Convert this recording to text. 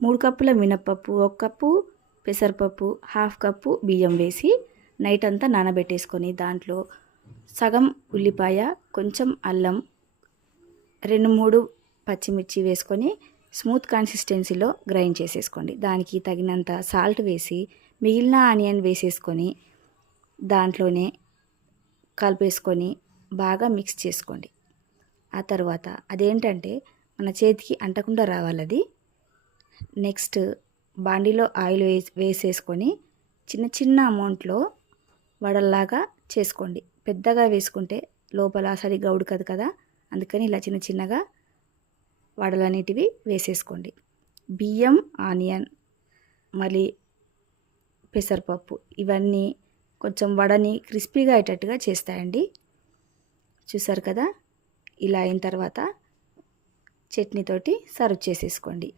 3 కప్పుల మినప్పప్పు, 1 కప్పు పెసరపప్పు, హాఫ్ కప్పు బియ్యం వేసి నైట్ అంతా నానబెట్టేసుకొని దాంట్లో సగం ఉల్లిపాయ, కొంచెం అల్లం, 2-3 పచ్చిమిర్చి వేసుకొని స్మూత్ కన్సిస్టెన్సీలో గ్రైండ్ చేసేసుకోండి. దానికి తగినంత సాల్ట్ వేసి మిగిలిన ఆనియన్ వేసేసుకొని దాంట్లోనే కలిపేసుకొని బాగా మిక్స్ చేసుకోండి. ఆ తర్వాత అదేంటంటే మన చేతికి అంటకుండా రావాలది. నెక్స్ట్ బాండీలో ఆయిల్ వేసేసుకొని చిన్న చిన్న అమౌంట్లో వడల్లాగా చేసుకోండి. పెద్దగా వేసుకుంటే లోపల సరిగ్గా ఉడకదు కదా, అందుకని ఇలా చిన్న చిన్నగా వడలన్నిటివి వేసేసుకోండి. బియ్యం, ఆనియన్, మళ్ళీ పెసరపప్పు ఇవన్నీ కొంచెం వడని క్రిస్పీగా అయ్యేటట్టుగా చేస్తాయండి. చూసారు కదా, ఇలా అయిన తర్వాత చట్నీతోటి సర్వ్ చేసేసుకోండి.